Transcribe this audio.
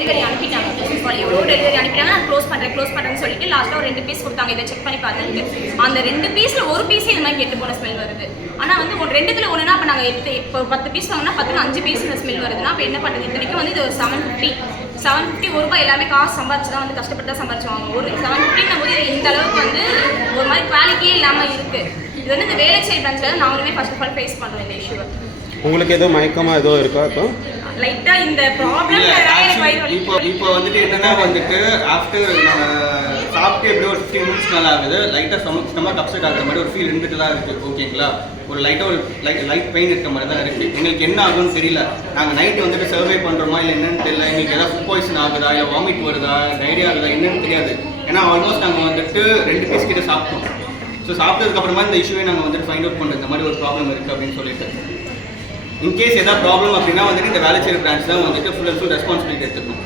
Delivery அனுப்பிட்டாங்க. எவ்வளோ delivery அனுப்பிட்டாங்க, நான் க்ளோஸ் பண்ணுறேன்னு சொல்லிட்டு லாஸ்ட்டாக ஒரு 2 பீஸ் கொடுத்தாங்க. இதை செக் பண்ணி பார்த்துட்டு அந்த 2 பீஸில் ஒரு பீஸே இது மாதிரி கெட்டு போன ஸ்மெல் வருது. ஆனால் வந்து 2த்துல ஒன்றுனா இப்போ நாங்கள் இப்போ 10 பீஸ் வாங்கினா 10ல் 5 பீஸ் இந்த ஸ்மெல் வருதுன்னா அப்போ என்ன பண்ணுறது? இத்தனைக்கும் வந்து இது ஒரு 750 ஒரு ரூபாய் எல்லாமே காசு சம்பாரிச்சு தான் வந்து கஷ்டப்பட்டு தான் சம்பாரிச்சுவாங்க. ஒரு 750 போது இந்த அளவுக்கு வந்து ஒரு மாதிரி குவாலிட்டியே இல்லாமல் இருக்குது. இது வந்து இந்த வேளச்சேரி பிரான்ச்சில் நாங்களுமே ஃபர்ஸ்ட் ஆஃப் ஆல் ஃபேஸ் பண்ணுறோம் இந்த இஷ்யூவை. உங்களுக்கு எதுவும் மயக்கமாக ஏதோ இருக்கா? இப்போ லைட்டாக இந்த ப்ராப்ளம் இப்போ வந்துட்டு என்னன்னா வந்துட்டு ஆஃப்டர் சாப்பிட்டு எப்படியும் ஒரு 15 மினிட்ஸ் மேலே ஆகுது. லைட்டாக ஸ்டமக் அப்செட் ஆகிற மாதிரி ஒரு ஃபீல் இருந்துட்டு தான் இருக்குது. ஓகேங்களா, ஒரு லைட் பெயின் இருக்க மாதிரி தான் இருக்குது. எங்களுக்கு என்ன ஆகும்னு தெரியல. நாங்கள் நைட்டு வந்துட்டு சர்வே பண்ணுறோமா இல்லை என்னன்னு தெரியல. எங்களுக்கு ஏதாவது ஃபுட் பாய்சன் ஆகுதா இல்லை வாமிட் வருதா டைரியா ஆகுதா என்னன்னு தெரியாது. ஏன்னா ஆல்மோஸ்ட் நாங்கள் வந்துட்டு 2 பீஸ் கிட்ட சாப்பிட்டோம். ஸோ சாப்பிட்டதுக்கப்புறமா இந்த இஷ்யூவை நாங்கள் வந்துட்டு ஃபைண்ட் அவுட் பண்ணுறோம், இந்த மாதிரி ஒரு ப்ராப்ளம் இருக்குது அப்படின்னு சொல்லிட்டு. இன்கேஸ் ஏதாவது ப்ராப்ளம் அப்படின்னா வந்துட்டு இந்த வேளச்சேரி பிரான்ச் தான் வந்துட்டு ஃபுல் அண்ட் ஃபுல் ரெஸ்பான்சிபிலிட்டி எடுத்துக்கணும்.